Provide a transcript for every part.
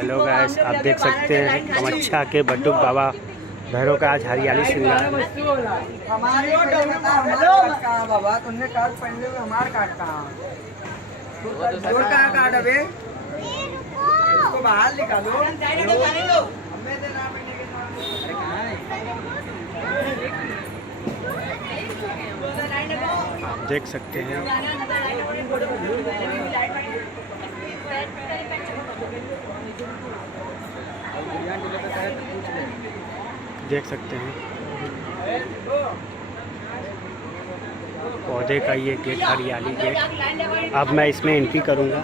Hello guys, आप देख सकते हैं कमच्छा के बटुक बाबा भैरव का आज हरियाली श्रृंगार। बाबा तुमने कार्ड पहन लिया, हमारा कार्ड कहाँ? तोर कहाँ कार्ड अबे? उसको बाहर निकालो। हमें देना पहने के नाम। अरे कहाँ है? आप देख सकते हैं देख सकते हैं पौधे का ये गेट, हरियाली गेट। अब मैं इसमें एंट्री करूंगा।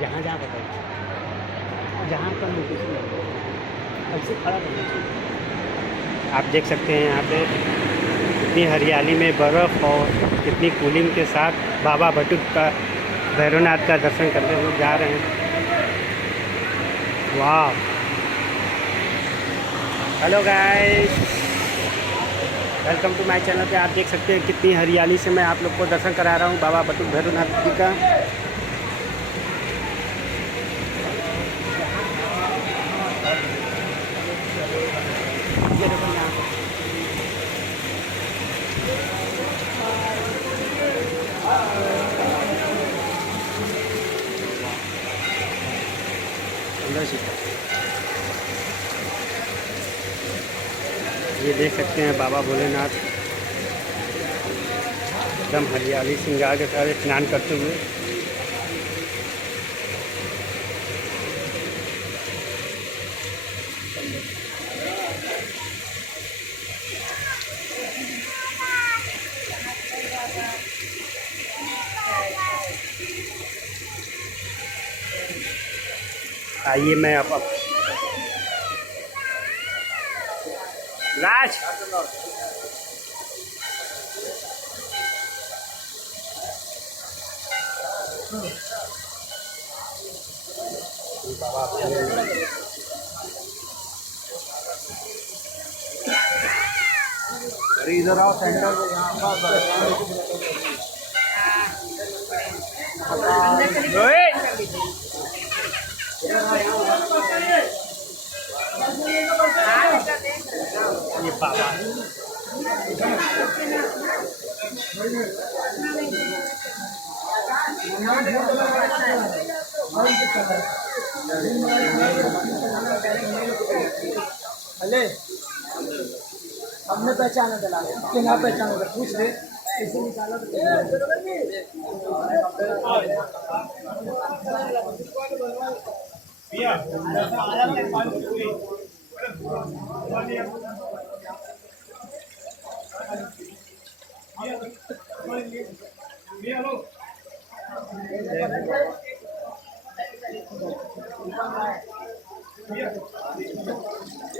जहाँ जहाँ बताइए, जहाँ पर ऐसे खड़ा करना चाहिए। आप देख सकते हैं यहाँ पे कितनी हरियाली में बर्फ़ और कितनी कूलिंग के साथ बाबा बटुक का भैरवनाथ का दर्शन करने हम लोग जा रहे हैं। वाह! Hello guys, welcome to my channel पे। आप देख सकते हैं कितनी हरियाली से मैं आप लोग को दर्शन करा रहा हूँ बाबा बटुक भैरवनाथ जी का। ये देख सकते हैं बाबा भोलेनाथ एकदम हरियाली श्रृंगार के साथ स्नान करते हुए। आइए मैं अब राज अरे इधर आओ सेंटर में, यहाँ ये बाबा अले हमने पहचाना दिला कि ना पहचाना तो पूछ ले इसे निकाला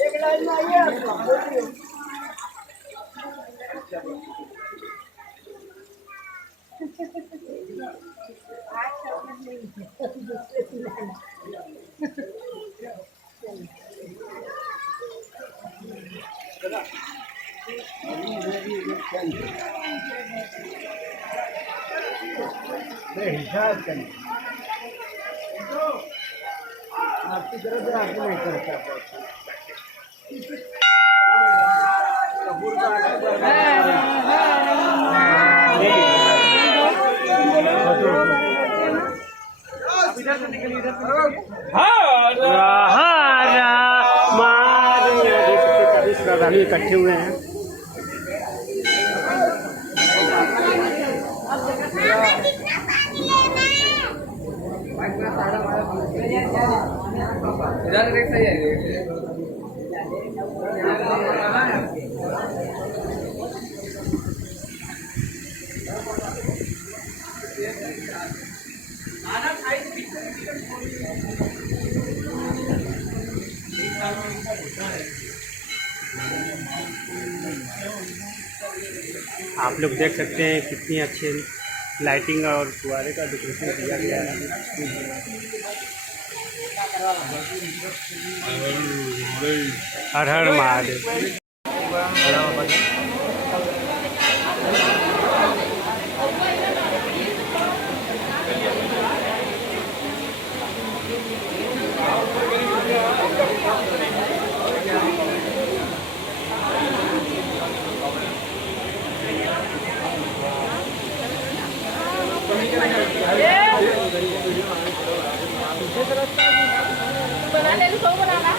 एक लाइन में आइए। आपकी जरूरत आपको नहीं करता श्रद्धालु इकट्ठे हुए हैं। आप लोग देख सकते हैं कितनी अच्छी लाइटिंग और फुहारे का डेकोरेशन किया गया है। हर हर महादेव। बना ले, सो बना ला।